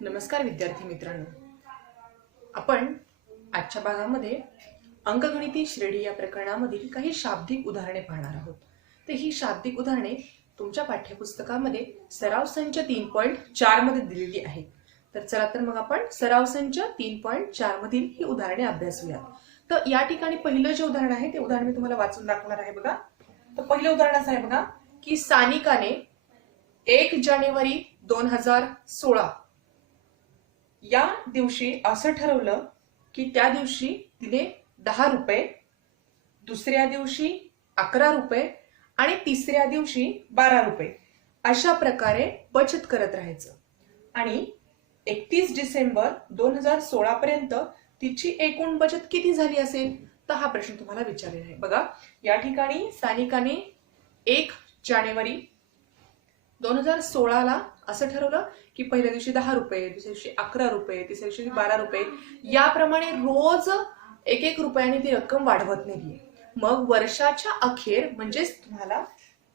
नमस्कार विद्यार्थी मित्रांनो, आपण आजच्या भागामध्ये अंकगणिती श्रेणी या प्रकरणामधील काही शाब्दिक उदाहरणे पाहणार आहोत. तर ही शाब्दिक उदाहरणे तुमच्या पाठ्यपुस्तकामध्ये सराव संच 3.4 मध्ये दिलेली आहेत. तर चला तर मग आपण सराव संच 3.4 मधील ही उदाहरणे अभ्यासूया. तर या ठिकाणी पहिलं जे उदाहरण आहे ते उदाहरण मी तुम्हाला वाचून दाखवणार आहे. बघा, तर पहिलं उदाहरण असं आहे बघा की सानिकाने 1 जानेवारी 2016 या दिवशी असं ठरवलं की त्या दिवशी तिने 10 रुपये, दुसऱ्या दिवशी 11 रुपये आणि तिसऱ्या दिवशी 12 रुपये अशा प्रकारे बचत करत राहायचं. आणि 31 डिसेंबर 2016 पर्यंत तिची एकूण बचत किती झाली असेल, तर हा प्रश्न तुम्हाला विचारलेला आहे. बघा, या ठिकाणी सानिकाने 1 जानेवारी 2016 ला असं ठरवलं की पहिल्या दिवशी 10 रुपये, दुसऱ्या दिवशी 11 रुपये, तिसऱ्या दिवशी 12 रुपये याप्रमाणे रोज 1-1 रुपयाने ती रक्कम वाढवत नेली. मग वर्षाच्या अखेर म्हणजेच तुम्हाला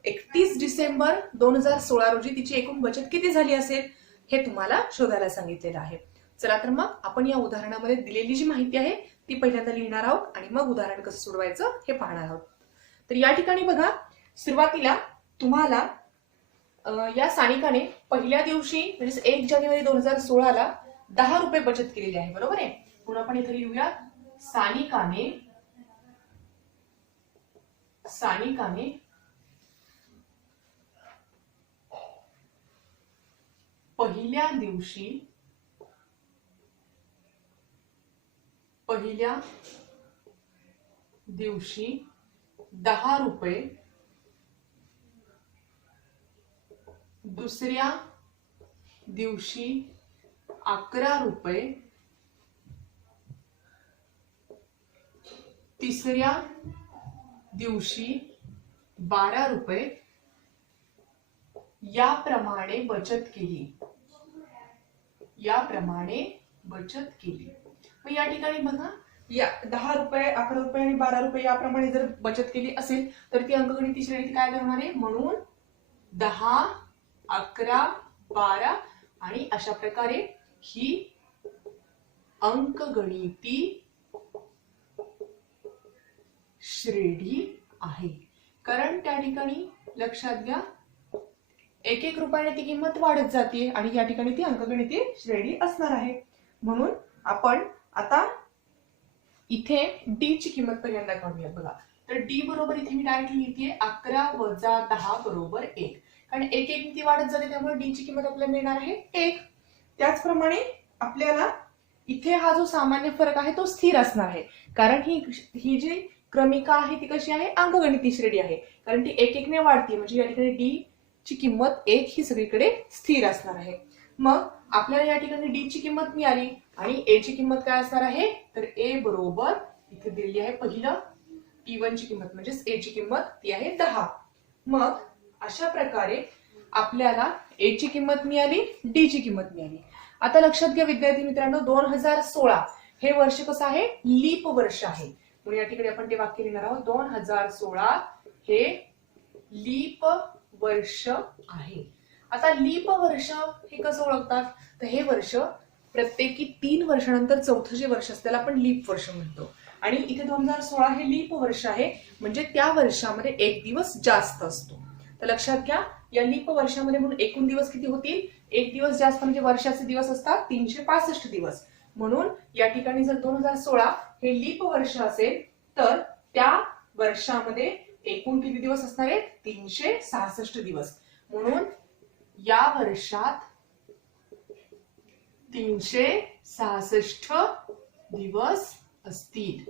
31 डिसेंबर 2016 रोजी तिची एकूण बचत किती झाली असेल हे तुम्हाला शोधायला सांगितलेलं आहे. चला तर मग आपण या उदाहरणामध्ये दिलेली जी माहिती आहे ती पहिल्यांदा लिहिणार आहोत आणि मग उदाहरण कसं सोडवायचं हे पाहणार आहोत. तर या ठिकाणी बघा, सुरुवातीला तुम्हाला या सानिकाने पहिल्या दिवशी म्हणजे 1 जानेवारी 2016 ला 10 रुपये बचत केलेली आहे, बरोबर आहे. म्हणून आपण इथे लिहूया सानिकाने पहिल्या दिवशी 10 रुपये, दुसऱ्या दिवशी 11 रुपये, तिसऱ्या दिवशी 12 रुपये याप्रमाणे बचत केली. मग या ठिकाणी बघा, या 10 रुपये, 11 रुपये आणि 12 रुपये याप्रमाणे जर बचत केली असेल तर ती अंकगणिती श्रेणीत काय करणार आहे. म्हणून 10, 11, 12 आणि अशा प्रकारे ही अंकगणिती श्रेणी आहे. कारण त्या ठिकाणी लक्षात घ्या 1-1 रुपयाने ती किंमत वाढत जाते आणि या ठिकाणी ती अंकगणिती श्रेणी असणार आहे. म्हणून आपण आता इथे डी ची किंमत पहिल्यांदा काढूया. बघा, तर डी बरोबर इथे मी डायरेक्ट लिहिते 11 - 10 बरोबर 1. कारण 1-1 ती वाढत जाते त्यामुळे डी ची किंमत आपल्याला मिळणार आहे 1. त्याचप्रमाणे आपल्याला इथे हा जो सामान्य फरक आहे तो स्थिर असणार आहे. कारण ही जी क्रमिका आहे ती कशी आहे, अंकगणिती श्रेणी आहे. कारण ती 1-1 ने वाढते म्हणजे या ठिकाणी डी ची किंमत 1 ही सगळीकडे स्थिर असणार आहे. मग आपल्याला या ठिकाणी डी ची किंमत मिळाली आणि ए ची किंमत काय असणार आहे, तर ए बरोबर इथे दिलेली आहे पहिलं T1 ची किंमत म्हणजेच ए ची किंमत ती आहे 10. मग अशा प्रकारे आपल्याला ए ची किंमत मिळाली, डी ची किंमत मिळाली. आता लक्षात घ्या विद्यार्थी मित्रांनो, 2016 हे वर्ष कसं आहे, लीप वर्ष आहे. म्हणून या ठिकाणी आपण ते वाक्य लिहिणार आहोत 2016 हे लीप वर्ष आहे. आता लीप वर्ष हे कसं ओळखतात, तर हे वर्ष प्रत्येकी 3 वर्षानंतर चौथं जे वर्ष असतं त्याला आपण लीप वर्ष म्हणतो. आणि इथे 2016 हे लीप वर्ष आहे म्हणजे त्या वर्षामध्ये 1 दिवस जास्त असतो. तर लक्षात घ्या, या लीप वर्षामध्ये म्हणून एकूण दिवस किती होतील, 1 दिवस जास्त म्हणजे वर्षाचे दिवस असतात 365 दिवस. म्हणून या ठिकाणी जर 2016 हे लीप वर्ष असेल तर त्या वर्षामध्ये एकूण किती दिवस असणार आहेत, 366 दिवस. म्हणून या वर्षात 366 दिवस असतील.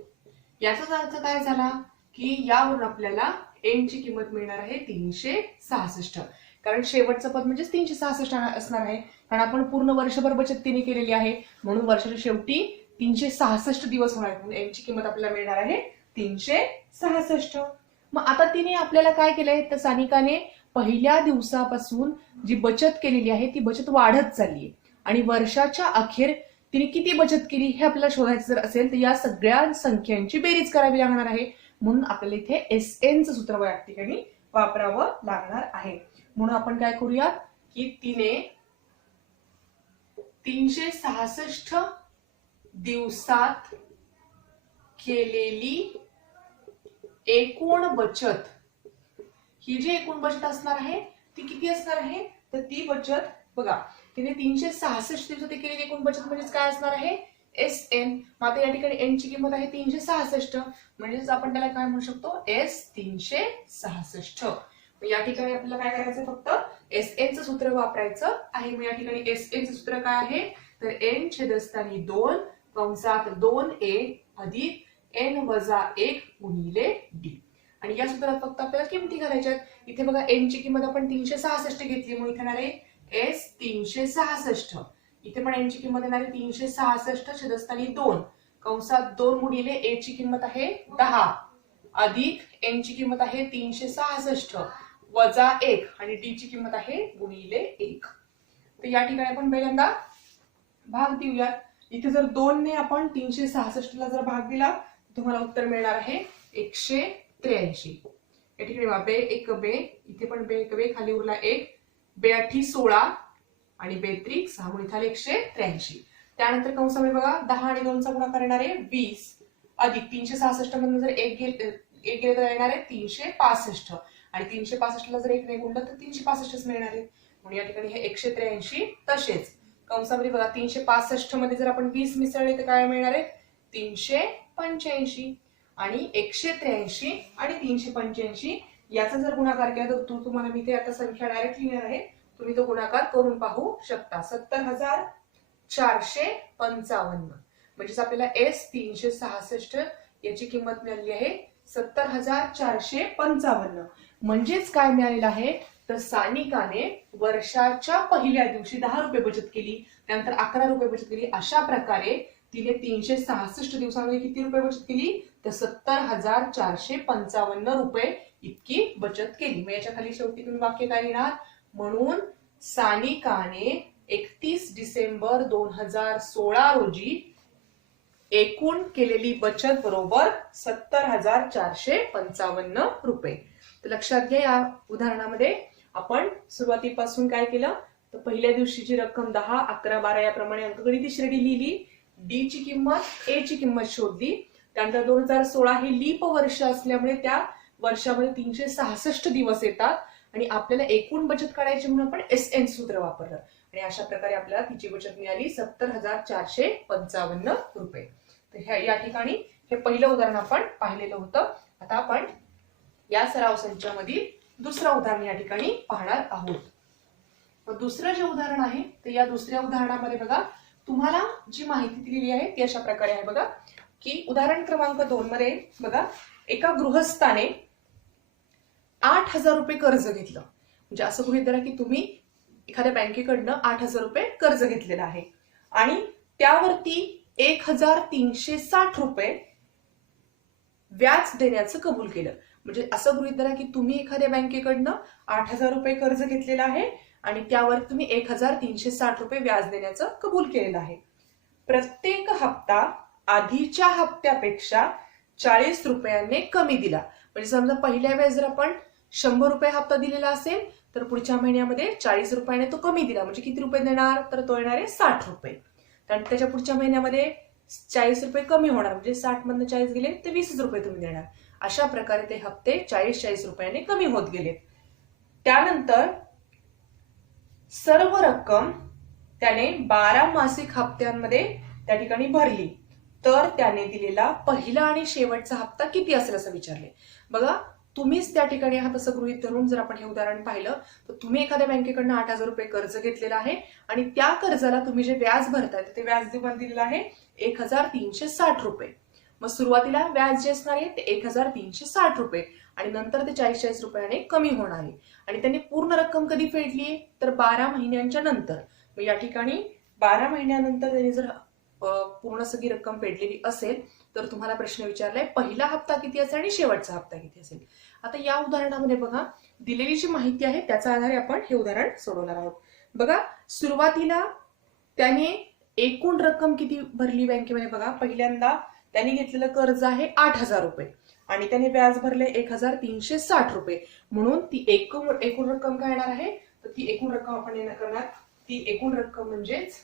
याचा अर्थ काय झाला की यावरून आपल्याला एन ची किंमत मिळणार आहे 366. कारण शेवटचं पद म्हणजे 366 असणार आहे. कारण आपण पूर्ण वर्षभर बचत तिने केलेली आहे म्हणून वर्षाच्या शेवटी 366 दिवस होणार. म्हणून एन ची किंमत आपल्याला मिळणार आहे 366. मग आता तिने आपल्याला काय केलंय, तर सानिकाने पहिल्या दिवसापासून जी बचत केलेली आहे ती बचत वाढत चालली आहे आणि वर्षाच्या अखेर तिने किती बचत केली हे आपल्याला शोधायचं जर असेल तर या सगळ्या संख्यांची बेरीज करावी लागणार आहे. म्हणून आपल्याला इथे SN चं सूत्र या ठिकाणी वापरावं लागणार आहे. म्हणून आपण काय करूया की तिने 366 दिवसात केलेली एकूण बचत, ही जी एकूण बचत असणार आहे ती किती असणार आहे, तर ती बचत बघा तिने 366 दिवसात केलेली एकूण बचत म्हणजेच काय असणार आहे, एस एन. आता या ठिकाणी एन ची किंमत आहे 366, म्हणजेच आपण त्याला काय म्हणू शकतो, एस 366. या ठिकाणी आपल्याला काय करायचं, फक्त एस एन चं सूत्र वापरायचं आहे. मग या ठिकाणी एस एन चं सूत्र काय आहे, तर एन छेदस्थानी 2 कंसात 2a अधिक एन वजा 1 गुणिले डी. आणि या सूत्रात फक्त आपल्याला किमती घालायच्यात. इथे बघा एन ची किंमत आपण 366 घेतली, मग इथे येणार आहे एस 366. इथे पण एन ची किंमत येणार आहे 366 छेदस्थानी 2 कंसात 2 गुणिले ए ची किंमत आहे 10 अधिक एन ची किंमत आहे 366 वजा 1 आणि डी ची किंमत आहे गुणिले 1. तर या ठिकाणी आपण पहिल्यांदा भाग देऊयात. इथे जर 2 ने आपण 366 ला जर भाग दिला तुम्हाला उत्तर मिळणार आहे 183. या ठिकाणी बे एक बे, इथे पण बे एक बे, खाली उरला 1, बे 8 16 आणि बे 3 6 म्हणून इथे 183. त्यानंतर कंसामध्ये बघा 10 आणि 2 चा गुणाकार येणार आहे 20 अधिक 366 मधून जर 1 गेले तर येणार आहे 365 आणि 365 ला जर 1 ने गुणलं तर 365च मिळणार आहे. म्हणून या ठिकाणी हे 183. तसेच कंसामध्ये बघा 365 मध्ये जर आपण 20 मिसळले तर काय मिळणार आहे, 385. आणि 183 आणि 385 याचा जर गुणाकार केला तर तुम्हाला मी ते आता संख्या डायरेक्ट लिहिणार आहे, तुम्ही तो गुणाकार करून पाहू शकता. 70,455 म्हणजेच आपल्याला एस 366 याची किंमत मिळाली आहे 70,455. म्हणजेच काय मिळालेलं आहे, तर सानिकाने वर्षाच्या पहिल्या दिवशी 10 रुपये बचत केली, त्यानंतर 11 रुपये बचत केली. अशा प्रकारे तिने 366 दिवसांमध्ये किती रुपये बचत केली, तर 70,455 रुपये इतकी बचत केली. मग याच्या खाली शेवटी तुम्ही वाक्य काय लिहिणार, म्हणून सानिकाने 31 डिसेंबर 2016 रोजी एकूण केलेली बचत बरोबर 70,455 रुपये. तर लक्षात घ्या, या उदाहरणामध्ये आपण सुरुवातीपासून काय केलं, तर पहिल्या दिवशीची रक्कम 10 11 12 याप्रमाणे अंकगणिती श्रेणी लिहिली, डी ची किंमत ए ची किंमत शोधली. त्यानंतर 2016 हे लीप वर्ष असल्यामुळे त्या वर्षामध्ये 366 दिवस येतात आणि आपल्याला एकूण बचत काढायची म्हणून आपण एस एन सूत्र वापरलं आणि अशा प्रकारे आपल्याला तिची बचत मिळाली 70,455 रुपये. तर या ठिकाणी हे पहिलं उदाहरण आपण पाहिलेलं होतं. आता आपण या सराव संचामधील दुसरं उदाहरण या ठिकाणी पाहणार आहोत. दुसरं जे उदाहरण आहे तर या दुसऱ्या उदाहरणामध्ये बघा तुम्हाला जी माहिती दिलेली आहे ती अशा प्रकारे आहे बघा, की उदाहरण क्रमांक 2 मध्ये बघा एका गृहस्थाने 8,000 रुपये कर्ज घेतलं. म्हणजे असं गृहीत धरा की तुम्ही एखाद्या बँकेकडनं 8,000 रुपये कर्ज घेतलेलं आहे आणि त्यावरती 1,360 रुपये व्याज देण्याचं कबूल केलं. म्हणजे असं गृहीत धरा की तुम्ही एखाद्या बँकेकडनं 8,000 रुपये कर्ज घेतलेलं आहे आणि त्यावर तुम्ही 1,360 रुपये व्याज देण्याचं कबूल केलेलं आहे. प्रत्येक हप्ता आधीच्या हप्त्यापेक्षा 40 रुपयांनी कमी दिला. म्हणजे समजा पहिल्या वेळेस जर आपण 100 रुपये हप्ता दिलेला असेल तर पुढच्या महिन्यामध्ये 40 रुपयाने तो कमी दिला, म्हणजे किती रुपये देणार, तर तो येणार आहे 60 रुपये. आणि त्याच्या पुढच्या महिन्यामध्ये 40 रुपये कमी होणार, म्हणजे 60 मधून 40 गेले तर 20 रुपये तुम्ही देणार. अशा प्रकारे ते हप्ते 40 रुपयाने कमी होत गेले. त्यानंतर सर्व रक्कम त्याने 12 मासिक हप्त्यांमध्ये त्या ठिकाणी भरली तर त्याने दिलेला पहिला आणि शेवटचा हप्ता किती असेल असं विचारले. बघा तुम्हीच त्या ठिकाणी आहात असं गृहीत धरून जर आपण हे उदाहरण पाहिलं तर तुम्ही एखाद्या बँकेकडनं 8,000 रुपये कर्ज घेतलेलं आहे आणि त्या कर्जाला तुम्ही जे व्याज भरताय ते व्याज दिलेलं आहे 1,360 रुपये. मग सुरुवातीला व्याज जे असणार आहे ते 1,360 रुपये आणि नंतर ते 40 रुपयाने कमी होणार आहे आणि त्यांनी पूर्ण रक्कम कधी फेडली तर 12 महिन्यांच्या नंतर. मग या ठिकाणी 12 महिन्यानंतर त्यांनी जर पूर्ण सगळी रक्कम फेडलेली असेल तर तुम्हाला प्रश्न विचारलाय पहिला हप्ता किती असेल आणि शेवटचा हप्ता किती असेल. आता या उदाहरणामध्ये बघा दिलेली जी माहिती आहे त्याच्या आधारे आपण हे उदाहरण सोडवणार आहोत. बघा सुरुवातीला त्याने एकूण रक्कम किती भरली बँकेमध्ये, बघा पहिल्यांदा त्यांनी घेतलेलं कर्ज आहे 8,000 रुपये आणि त्याने व्याज भरले 1,360 रुपये. म्हणून ती एकूण रक्कम काय येणार आहे, तर ती एकूण रक्कम आपण येणार करणार, ती एकूण रक्कम म्हणजेच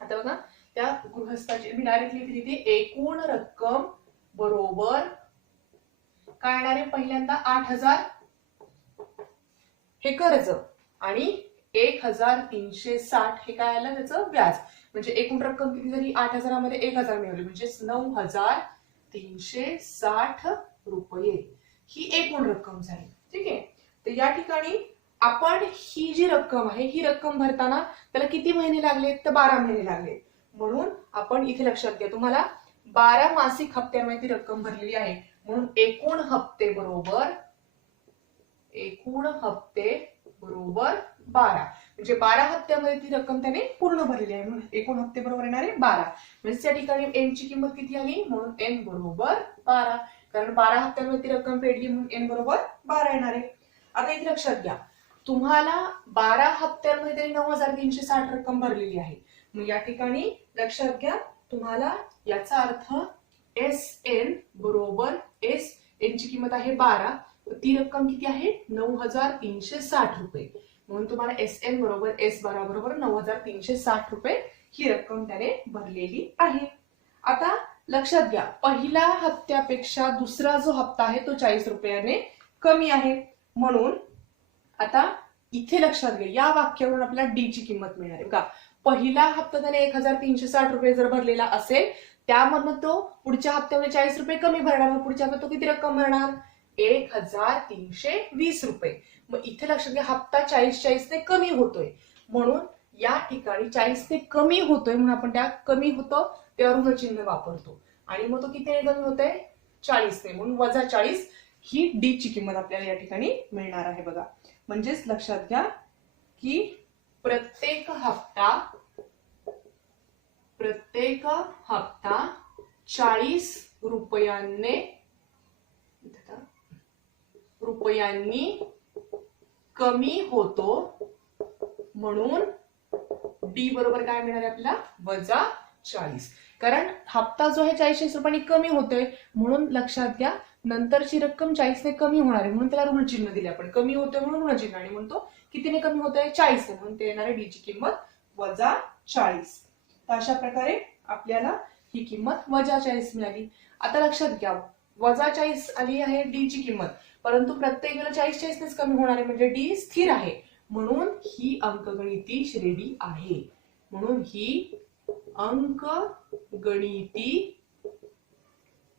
आता बघा त्या गृहस्थाची मी डायरेक्टली लिहिते एकूण रक्कम बरोबर काय येणार आहे, पहिल्यांदा 8,000 हे कर्ज आणि 1,360 हे काय आलं त्याचं व्याज. म्हणजे एकूण रक्कम किती झाली, 8,000 मध्ये 1,000 मिळवली म्हणजे 9,360 रुपये ही एकूण रक्कम झाली. ठीक आहे. तर या ठिकाणी आपण ही जी रक्कम आहे ही रक्कम भरताना त्याला किती महिने लागले, तर 12 महिने लागले. म्हणून आपण इथे लक्षात घ्या, तुम्हाला 12 मासिक हप्त्यामध्ये ती रक्कम भरलेली आहे. म्हणून एकूण हप्ते बरोबर 12 म्हणजे 12 हप्त्यामध्ये ती रक्कम त्याने पूर्ण भरलेली आहे. म्हणून एकूण हप्ते बरोबर येणार आहे 12. म्हणजे त्या ठिकाणी एन ची किंमत किती आली, म्हणून एन बरोबर 12. कारण 12 हप्त्यामध्ये ती रक्कम फेडली म्हणून एन बरोबर 12 येणार आहे. आता इथे लक्षात घ्या, तुम्हाला 12 हप्त्यांमध्ये तरी 9,360 रक्कम भरलेली आहे. मग या ठिकाणी लक्षात घ्या, तुम्हाला याचा अर्थ एस एन बरोबर एस एन ची किंमत आहे 12, ती रक्कम किती आहे 9,360 रुपये. म्हणून तुम्हाला एस एन बरोबर एस 12 बरोबर 9,360 रुपये ही रक्कम त्याने भरलेली आहे. आता लक्षात घ्या, पहिल्या हप्त्यापेक्षा दुसरा जो हप्ता आहे तो 40 रुपयाने कमी आहे. म्हणून आता इथे लक्षात घ्या, या वाक्यावरून आपल्याला डी ची किंमत मिळणार आहे. बघा, पहिला हप्ता त्याने 1,360 रुपये जर भरलेला असेल, त्यामधून तो पुढच्या हप्त्यामध्ये 40 रुपये कमी भरणार. मग पुढच्या हप्त्यात तो किती रक्कम भरणार, 1,320 रुपये. मग इथे लक्षात घ्या, हप्ता 40 ने कमी होतोय. म्हणून या ठिकाणी 40 ने कमी होतोय म्हणून आपण त्या कमी होतो त्यावर ऋण चिन्ह वापरतो. आणि मग तो किती कमी होतोय, 40 ने, म्हणून -40 ही डी ची किंमत आपल्याला या ठिकाणी मिळणार आहे. बघा, म्हणजेच लक्षात घ्या की प्रत्येक हप्ता 40 रुपयांनी कमी होतो. म्हणून डी बरोबर काय मिळणार आहे आपल्याला, -40. कारण हप्ता जो आहे 40 रुपयांनी कमी होतोय, म्हणून लक्षात घ्या नंतरची रक्कम 40 ने कमी होणार आहे. म्हणून त्याला ऋण चिन्ह दिले आपण, कमी होतोय म्हणून ऋण चिन्ह. आणि म्हणतो कितीने कमी होतोय, 40 ने, म्हणून ते येणार आहे डी ची किंमत -40. तर अशा प्रकारे आपल्याला ही किंमत -40 मिळाली. आता लक्षात घ्या, -40 आली आहे डी ची किंमत, परंतु प्रत्येक वेळेला 40 नेच कमी होणार आहे म्हणजे डी स्थिर आहे. म्हणून ही अंकगणिती श्रेणी आहे. म्हणून ही अंकगणिती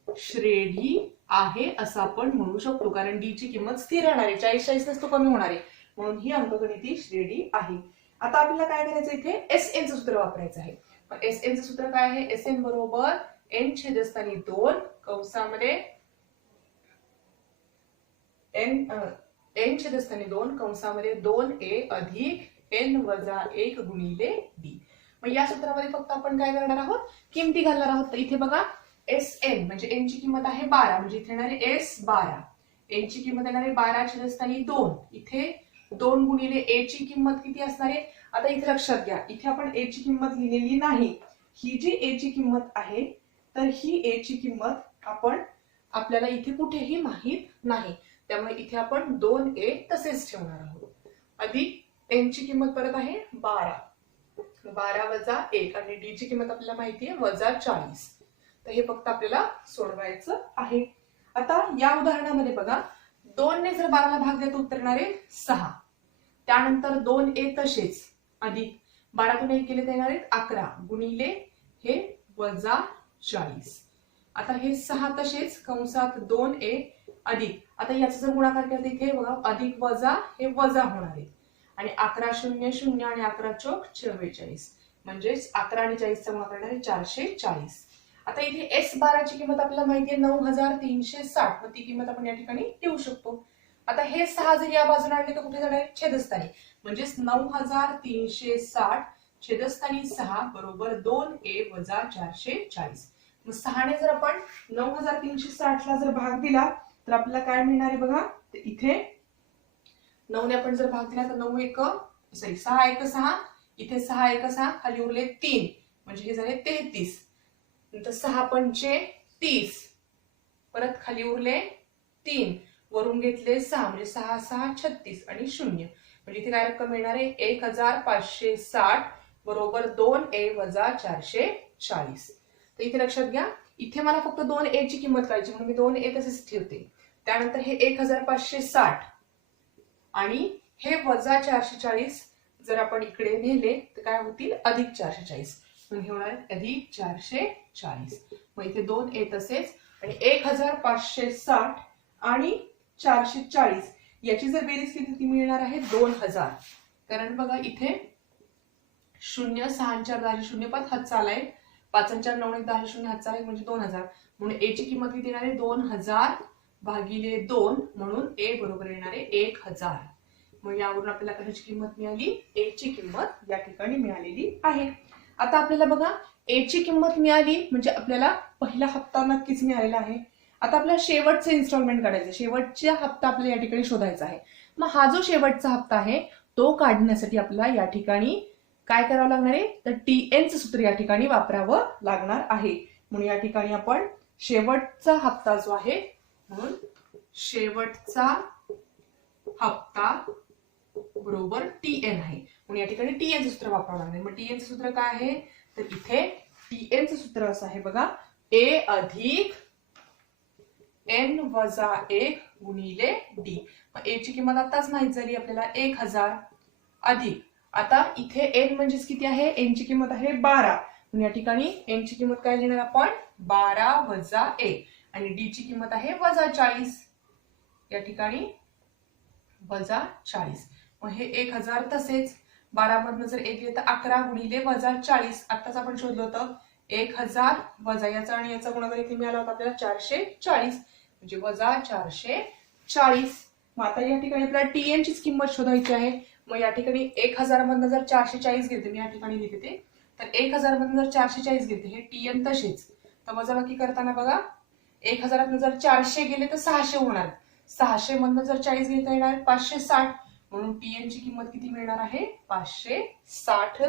श्रेणी आहे असं आपण म्हणू शकतो. कारण डी ची किंमत स्थिर राहणार आहे, 40 नेच तो कमी होणार आहे. म्हणून ही अंकगणिती श्रेणी आहे. आता आपल्याला काय करायचं, इथे एस एन चं सूत्र वापरायचं आहे. पण एस एन चं सूत्र काय आहे, एस एन बरोबर एन छेदस्थानी 2 कंसामध्ये एन छेदस्थानी 2 कंसामध्ये 2a अधिक एन वजा 1 गुणिले डी. मग या सूत्रामध्ये फक्त आपण काय करणार आहोत, किमती घालणार आहोत. तर इथे बघा, एस एन म्हणजे एन ची किंमत आहे 12, म्हणजे इथे येणार आहे एस 12. एन ची किंमत येणार आहे 12 छेदस्थानी 2. इथे 2 गुणिले ए ची किंमत किती असणार आहे. आता इथे लक्षात घ्या, इथे आपण ए ची किंमत लिहिलेली नाही. ही जी ए ची किंमत आहे, तर ही ए ची किंमत आपल्याला इथे कुठेही माहित नाही. त्यामुळे इथे आपण 2a तसेच ठेवणार आहोत. अधिक एन ची किंमत परत आहे 12, 12 वजा 1 आणि डी ची किंमत आपल्याला माहिती आहे -40. तर हे फक्त आपल्याला सोडवायचं आहे. आता या उदाहरणामध्ये बघा, 2 ने जर 12 ला भाग देत उत्तर येणार आहे 6. त्यानंतर 2a तसेच अधिक 12 तून 1 केले तर येणार आहेत 11 गुणिले हे -40. आता हे 6 तसेच कंसात 2a अधिक, आता याचा जर गुणाकार केला तर इथे बघा अधिक वजा हे वजा होणार आहे. आणि 11 0 0 आणि 11 चौक 44, म्हणजेच 11 आणि 40 चा गुणाकार येणार आहे 440. आता इथे एस 12 ची किंमत आपल्याला माहिती आहे 9,360, मग ती किंमत आपण या ठिकाणी ठेवू शकतो. आता हे 6 जर या बाजूला आणले तर कुठे जाणार आहे, छेदस्थानी. म्हणजेच 9,360 छेदस्थानी 6 बरोबर 2a वजा 440. मग 6 ने जर आपण 9,360 ला जर भाग दिला तर आपल्याला काय मिळणार आहे बघा, इथे 9 ने आपण जर भाग दिला तर 6 1 6, इथे 6 1 6, खाली उरले 3 म्हणजे हे झाले 33. नंतर 6 पंचे 30, परत खाली उरले 3, वरून घेतले 6 म्हणजे 6 6 36 आणि 0, म्हणजे इथे काय रक्कम मिळणार आहे 1,560 बरोबर 2A वजा 440. तर इथे लक्षात घ्या, इथे मला फक्त 2A ची किंमत काढायची म्हणून मी 2A तसेच ठेवते. त्यानंतर हे 1560 आणि हे वजा 440 जर आपण इकडे नेले तर काय होतील अधिक 440 म्हणून हे होणार अधिक 440. मग इथे 2A तसेच आणि 1560 आणि 440 याची जर बेरीज केली तर ती मिळणार आहे 2000. कारण बघा इथे 0 6 4 10 0 5 हात चालाय 5 4 9 1 10 0 हात चालाय म्हणजे 2000 म्हणून A ची किंमत किती येणार आहे 2000 भागिले 2 म्हणून A बरोबर येणार आहे 1000. मग यावरून आपल्याला कशाची किंमत मिळाली A ची किंमत या ठिकाणी मिळालेली आहे. आता आपल्याला बघा A ची किंमत मिळाली म्हणजे आपल्याला पहिला हप्ता नक्कीच मिळालेला आहे. आता आपल्याला शेवटचे इन्स्टॉलमेंट काढायचे, शेवटचा हप्ता आपल्याला या ठिकाणी शोधायचा आहे. मग हा जो शेवटचा हप्ता आहे तो काढण्यासाठी आपल्याला या ठिकाणी काय करावं लागणार आहे तर TNचं सूत्र या ठिकाणी वापरावं लागणार आहे. म्हणून या ठिकाणी आपण शेवटचा हप्ता जो आहे म्हणून शेवटचा हप्ता बरोबर TN आहे म्हणून या ठिकाणी TNचं सूत्र वापरावं लागणार. मग TNचं सूत्र काय आहे तर इथे TNचं सूत्र असं आहे बघा A अधिक N वजा 1 गुणिले D. मग A ची किंमत आताच माहित झाली आपल्याला 1000 अधिक आता इथे N म्हणजेच किती आहे N ची किंमत आहे 12 म्हणून या ठिकाणी N ची किंमत काय लिहिणार आपण 12 वजा 1 आणि D ची किंमत आहे वजा 40 या ठिकाणी वजा 40. मग हे 1000 तसेच 12 मधनं जर 1 गेलं तर 11 गुणिले वजा 40 आताच आपण शोधलं होतं 1000 वजा याचा आणि याचा गुणाकार इथे मिळाला होता आपल्याला 440 म्हणजे वजा 440. मग आता या ठिकाणी आपल्याला TN चीच किंमत शोधायची आहे. मग या ठिकाणी 1000 मधनं जर 440 घेते मी या ठिकाणी लिहिते ते तर 1000 मधनं जर 440 घेते हे TN तसेच तर वजाबाकी करताना बघा 1000 मधनं जर 400 गेले तर 600 होणार 600 मधनं जर 40 घेता येणार 560 म्हणून TN ची किंमत किती मिळणार आहे 560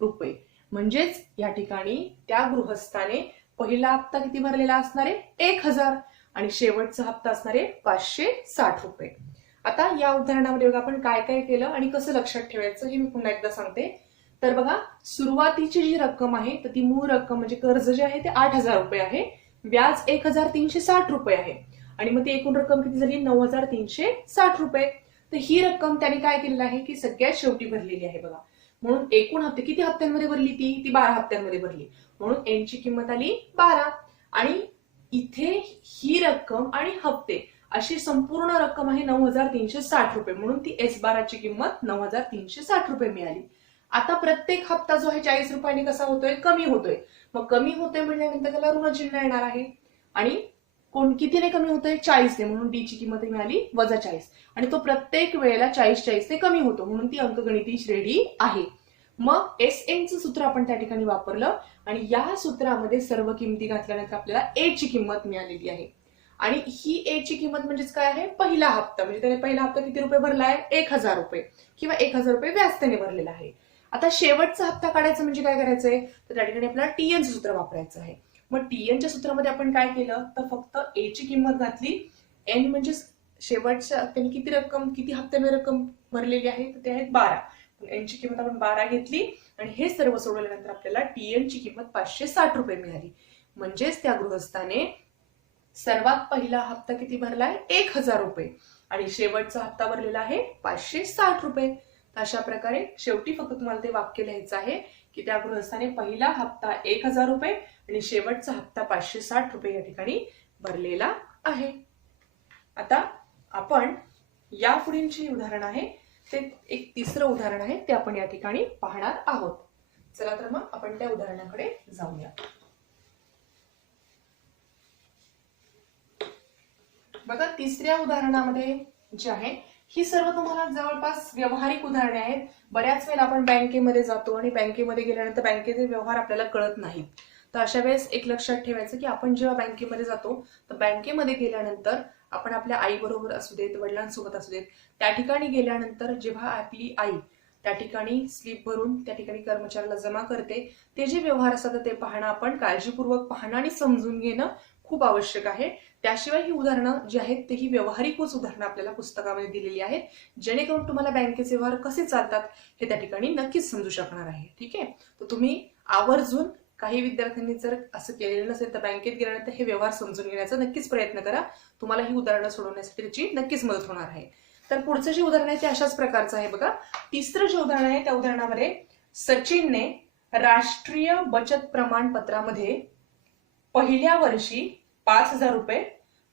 रुपये. म्हणजेच या ठिकाणी त्या गृहस्थाने पहिला हप्ता किती भरलेला असणार आहे 1000 आणि शेवटचा हप्ता असणार आहे 560 रुपये. आता या उदाहरणामध्ये बघा आपण काय काय केलं आणि कसं लक्षात ठेवायचं हे मी पुन्हा एकदा सांगते. तर बघा सुरुवातीची जी रक्कम आहे तर ती मूळ रक्कम म्हणजे कर्ज जे आहे ते 8000 रुपये आहे, व्याज 1360 रुपये आहे आणि मग ती एकूण रक्कम किती झाली 9360 रुपये. तर ही रक्कम त्याने काय केलेलं आहे की सगळ्यात शेवटी भरलेली आहे बघा. म्हणून एकूण हप्ते किती हप्त्यांमध्ये भरली ती 12 हप्त्यांमध्ये भरली म्हणून N ची किंमत आली 12 आणि इथे ही रक्कम आणि हप्ते अशी संपूर्ण रक्कम आहे 9360 रुपये म्हणून ती S12 ची किंमत 9360 रुपये मिळाली. आता प्रत्येक हप्ता जो आहे 40 रुपयांनी कसा होतोय कमी होतोय. मग कमी होतोय म्हणल्यानंतर त्याला ऋण चिन्ह येणार आहे आणि कितीने कमी होतोय 40 ने म्हणून D ची किंमत मिळाली वजा 40 आणि तो प्रत्येक वेळेला 40 ने कमी होतो म्हणून ती अंकगणितीय श्रेणी आहे. मग SN चं सूत्र आपण त्या ठिकाणी वापरलं आणि या सूत्रामध्ये सर्व किमती घातल्यानंतर आपल्याला A ची किंमत मिळालेली आहे आणि ही A ची किंमत म्हणजेच काय आहे पहिला हप्ता म्हणजे त्याने पहिला हप्ता किती रुपये भरलाय 1000 रुपये किंवा 1000 रुपये व्याज त्याने भरलेला आहे. आता शेवटचा हप्ता काढायचा म्हणजे काय करायचंय तर त्या ठिकाणी आपल्याला TN चं सूत्र वापरायचं आहे. मग TNच्या सूत्रामध्ये आपण काय केलं तर फक्त A ची किंमत घातली N म्हणजे शेवटच्या त्यांनी किती रक्कम किती हप्त्यामध्ये रक्कम भरलेली आहे तर ते आहेत 12 N ची किंमत आपण 12 घेतली आणि हे सर्व सोडवल्यानंतर आपल्याला TN ची किंमत 560 रुपये मिळाली. म्हणजेच त्या गृहस्थाने सर्वात पहिला हप्ता किती भरलाय 1000 रुपये आणि शेवटचा हप्ता भरलेला आहे 560 रुपये. अशा प्रकारे शेवटी फक्त तुम्हाला ते वाक्य लिहायचं आहे की त्या गृहस्थाने पहिला हप्ता 1000 रुपये आणि शेवटचा हप्ता 560 रुपये या ठिकाणी भरलेला आहे. आता आपण या पुढील जे उदाहरण आहे ते एक तिसरं उदाहरण आहे ते आपण या ठिकाणी पाहणार आहोत. चला तर मग आपण त्या उदाहरणाकडे जाऊया. बघा तिसऱ्या उदाहरणामध्ये जे आहे ही सर्व तुम्हाला जवळपास व्यावहारिक उदाहरणे आहेत. बऱ्याच वेळेला आपण बँकेमध्ये जातो आणि बँकेमध्ये गेल्यानंतर बँकेचे व्यवहार आपल्याला कळत नाहीत. तर अशा वेळेस एक लक्षात ठेवायचं की आपण जेव्हा बँकेमध्ये जातो तर बँकेमध्ये गेल्यानंतर आपण आपल्या आई बरोबर असू देत वडिलांसोबत असू देत त्या ठिकाणी गेल्यानंतर जेव्हा आपली आई त्या ठिकाणी स्लिप भरून त्या ठिकाणी कर्मचाऱ्याला जमा करते ते जे व्यवहार असतात ते पाहणं आपण काळजीपूर्वक पाहणं आणि समजून घेणं खूप आवश्यक आहे. त्याशिवाय ही उदाहरणं जी आहेत ते ही व्यावहारिकच उदाहरणं आपल्याला पुस्तकामध्ये दिलेली आहेत, जेणेकरून तुम्हाला बँकेचे व्यवहार कसे चालतात हे त्या ठिकाणी नक्कीच समजू शकणार आहे. ठीक आहे, तर तुम्ही आवर्जून, काही विद्यार्थ्यांनी जर असं केलेलं नसेल तर बँकेत गेल्यानंतर हे व्यवहार समजून घेण्याचा नक्कीच प्रयत्न करा. तुम्हाला ही उदाहरणं सोडवण्यासाठी त्याची नक्कीच मदत होणार आहे. तर पुढचं जे उदाहरण आहे ते अशाच प्रकारचं आहे बघा. तिसरं जे उदाहरण आहे त्या उदाहरणामध्ये सचिनने राष्ट्रीय बचत प्रमाणपत्रामध्ये पहिल्या वर्षी 5,000 रुपये,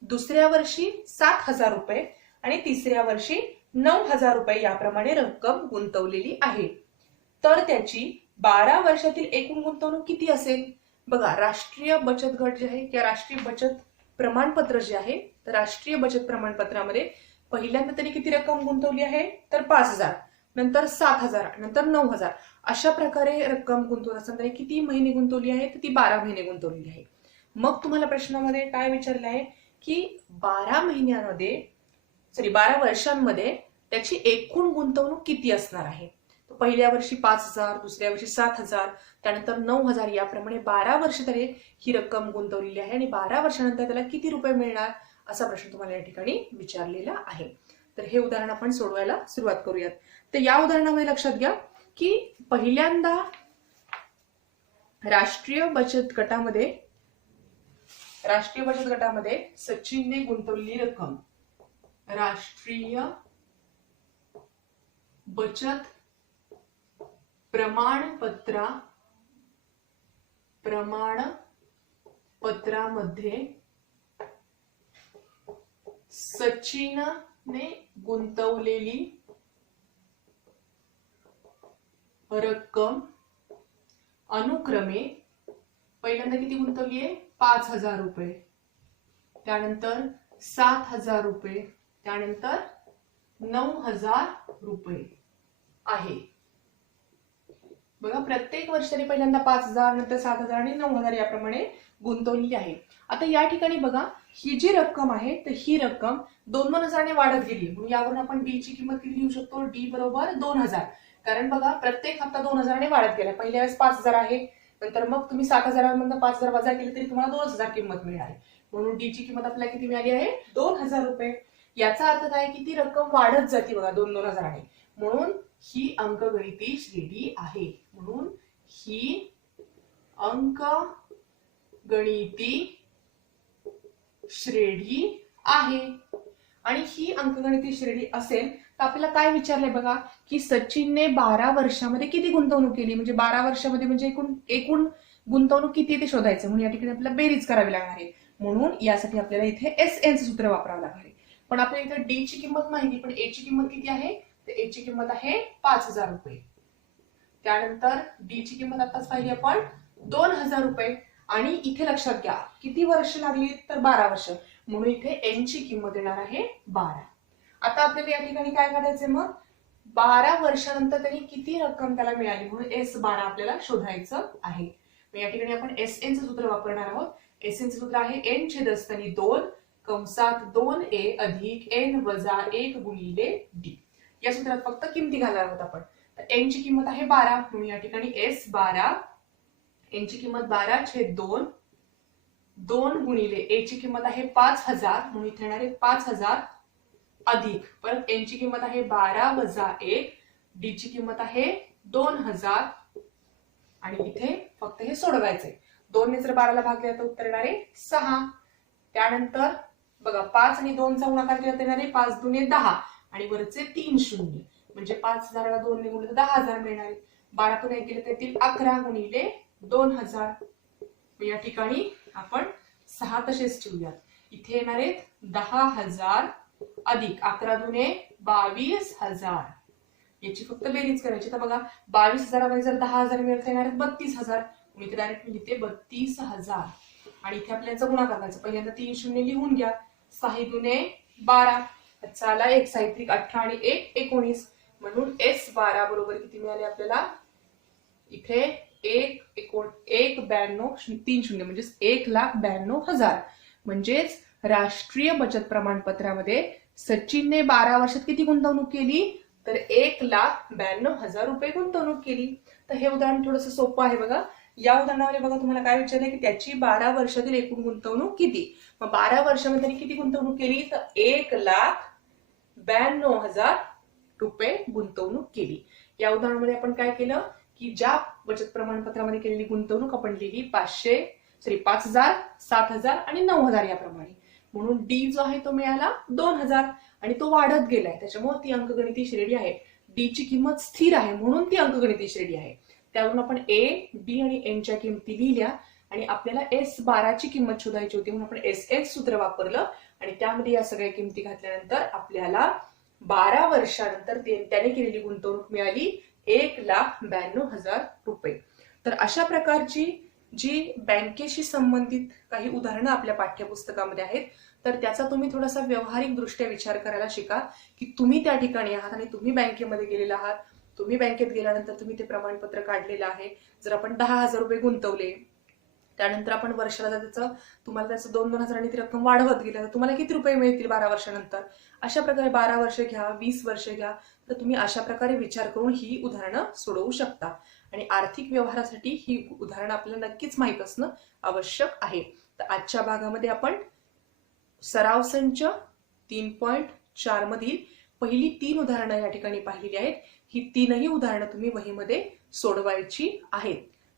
दुसऱ्या वर्षी 7,000 रुपये आणि तिसऱ्या वर्षी 9,000 रुपये याप्रमाणे रक्कम गुंतवलेली आहे. तर त्याची 12 वर्षातील एकूण गुंतवणूक किती असेल? बघा, राष्ट्रीय बचत गट जे आहे किंवा राष्ट्रीय बचत प्रमाणपत्र जे आहे, तर राष्ट्रीय बचत प्रमाणपत्रामध्ये पहिल्यांदा त्यांनी किती रक्कम गुंतवली आहे? तर 5,000, नंतर 7,000, नंतर 9,000 अशा प्रकारे रक्कम गुंतवत असताना त्यांनी किती महिने गुंतवली आहे? तर ती 12 महिने गुंतवलेली आहे. मग तुम्हाला प्रश्नामध्ये काय विचारलं आहे की 12 वर्षांमध्ये त्याची एकूण गुंतवणूक किती असणार आहे? तर पहिल्या वर्षी 5,000, दुसऱ्या वर्षी 7,000, त्यानंतर 9,000 याप्रमाणे 12 वर्ष त्याने ही रक्कम गुंतवलेली आहे आणि 12 वर्षानंतर त्याला किती रुपये मिळणार असा प्रश्न तुम्हाला या ठिकाणी विचारलेला आहे. तर हे उदाहरण आपण सोडवायला सुरुवात करूयात. तर या उदाहरणामध्ये लक्षात घ्या की पहिल्यांदा राष्ट्रीय बचत गटामध्ये सचिनने गुंतवलेली रक्कम, राष्ट्रीय बचत प्रमाणपत्रामध्ये सचिनने गुंतवलेली रक्कम अनुक्रमे पहिल्यांदा किती गुंतवली आहे? 5,000 रुपये, त्यानंतर 7,000 रुपये, त्यानंतर 9,000 रुपये आहे. बघा, प्रत्येक वर्षाने पहिल्यांदा 5,000, नंतर 7,000 आणि 9,000 याप्रमाणे गुंतवलेली आहे. आता या ठिकाणी बघा, ही जी रक्कम आहे तर ही रक्कम 2,000 ने वाढत गेली. म्हणून यावरून आपण डी ची किंमत किती लिहू शकतो? डी बरोबर 2,000. कारण बघा, प्रत्येक हप्ता 2,000 ने वाढत गेला. पहिल्या वेळेस 5,000 आहे, नंतर मग तुम्ही 7,000 मधून 5,000 वजा केले तरी तुम्हाला 2,000 किंमत मिळणार आहे. म्हणून डी ची किंमत आपल्याला किती मिळाली आहे? 2,000 रुपये. याचा अर्थ काय की ती रक्कम वाढत जाते बघा 2,000 ने. म्हणून ही अंकगणिती श्रेणी आहे. म्हणून ही अंकगणिती श्रेणी आहे. आणि ही अंकगणिती श्रेणी असेल तर आपल्याला काय विचारलंय बघा की सचिनने 12 वर्षामध्ये किती गुंतवणूक केली, म्हणजे 12 वर्षामध्ये म्हणजे एकूण गुंतवणूक किती ते शोधायचं. म्हणून या ठिकाणी आपल्याला बेरीज करावी लागणार आहे. म्हणून यासाठी आपल्याला इथे SN चं सूत्र वापरावं लागणार आहे. पण आपल्याला इथे डी ची किंमत माहिती, पण ए ची किंमत किती आहे? तर ए ची किंमत आहे 5,000 रुपये. त्यानंतर डी ची किंमत आताच पाहिली आपण 2,000 रुपये. आणि इथे लक्षात घ्या किती वर्ष लागली? तर 12 वर्ष. म्हणून इथे एन ची किंमत येणार आहे 12. आता आपल्याला या ठिकाणी काय करायचंय? मग 12 वर्षानंतर त्यांनी किती रक्कम त्याला मिळाली, म्हणून S12 आपल्याला शोधायचं आहे. या ठिकाणी आपण SN चं सूत्र वापरणार आहोत. SN चं सूत्र आहे N छेद असताना 2 कंसात 2A अधिक N वजा 1 गुणिले D. या सूत्रात फक्त किमती घालणार आहोत आपण. तर N ची किंमत आहे 12, म्हणून या ठिकाणी S12, N ची किंमत 12 छेद 2, 2 गुणिले A ची किंमत आहे 5,000, म्हणून इथे येणार आहे 5,000 अधिक परत N ची किंमत आहे 12 वजा 1, D ची किंमत आहे 2,000 आणि इथे फक्त हे सोडवायचंय. 2 ने जर 12 ला भागले तर उत्तर येणार आहे 6. त्यानंतर बघा 5 आणि 2 चा गुणाकार केला तर येणार आहे 5 दुने 10 आणि वरचे 3 शून्य, म्हणजे 5,000 ला 2 ने गुणले तर 10,000 मिळणार आहे. 12 तून 1 गेले तर येतील 11 गुणिले 2,000. या ठिकाणी आपण 6 तसेच ठेवूयात. इथे येणार आहेत 10,000 अधिक 11 दुने 22,000. याची फक्त बेरीज करायची. तर बघा 22,000 मध्ये जर 10,000 मिळत येणार आहेत 32,000, मी इथे डायरेक्ट लिहिते 32,000 आणि इथे आपल्याला गुणाकार करायचा. पहिल्यांदा 3 शून्य लिहून घ्या. 6 दुने 12, चला 1 साहित्रिक 18 आणि 1 19, म्हणून S12 बरोबर किती मिळाले आपल्याला? इथे 1,92,3 म्हणजे 1,92,000. म्हणजेच राष्ट्रीय बचत प्रमाणपत्रामध्ये सचिनने 12 वर्षात किती गुंतवणूक केली? तर 1,92,000 रुपये गुंतवणूक केली. तर हे उदाहरण थोडंसं सोपं आहे बघा. या उदाहरणामध्ये बघा तुम्हाला काय विचारलंय की त्याची 12 वर्षातील एकूण गुंतवणूक किती. मग 12 वर्षामध्ये त्यांनी किती गुंतवणूक केली, तर 1,92,000 रुपये गुंतवणूक केली. या उदाहरणामध्ये आपण काय केलं की ज्या बचत प्रमाणपत्रामध्ये केलेली गुंतवणूक आपण लिहिली 5,000, 7,000 आणि 9,000 याप्रमाणे. म्हणून डी जो आहे तो मिळाला 2,000 आणि तो वाढत गेलाय, त्याच्यामुळे ती अंकगणितीय श्रेणी आहे. डी ची किंमत स्थिर आहे म्हणून ती अंकगणितीय श्रेणी आहे. त्यावरून आपण ए, डी आणि एन च्या किमती लिहिल्या आणि आपल्याला S12 ची किंमत शोधायची होती म्हणून आपण SS सूत्र वापरलं आणि त्यामध्ये या सगळ्या किमती घातल्यानंतर आपल्याला 12 वर्षानंतर त्याने केलेली गुंतवणूक मिळाली 1,92,000 रुपये. तर अशा प्रकारची जी बँकेशी संबंधित काही उदाहरणं आपल्या पाठ्यपुस्तकामध्ये आहेत, तर त्याचा तुम्ही थोडासा व्यावहारिक दृष्ट्या विचार करायला शिका की तुम्ही त्या ठिकाणी आहात आणि तुम्ही बँकेमध्ये गेलेला आहात. तुम्ही बँकेत गेल्यानंतर तुम्ही ते प्रमाणपत्र काढलेलं आहे. जर आपण 10,000 रुपये गुंतवले, त्यानंतर आपण वर्षाला तुम्हाला त्याचं 2,000 ती रक्कम वाढवत गेली तर तुम्हाला किती रुपये मिळतील 12 वर्षानंतर. अशा प्रकारे 12 वर्ष घ्या, 20 वर्ष घ्या, तर तुम्ही अशा प्रकारे विचार करून ही उदाहरणं सोडवू शकता. आणि आर्थिक व्यवहारासाठी ही उदाहरणं आपल्याला नक्कीच माहित असणं आवश्यक आहे. तर आजच्या भागामध्ये आपण सराव संच 3.4 मधील पहिली 3 उदाहरणं या ठिकाणी पाहिलेली आहेत. ही 3ही उदाहरणं तुम्ही वहीमध्ये सोडवायची आहेत.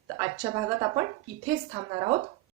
तर आजच्या भागात आपण इथेच थांबणार आहोत.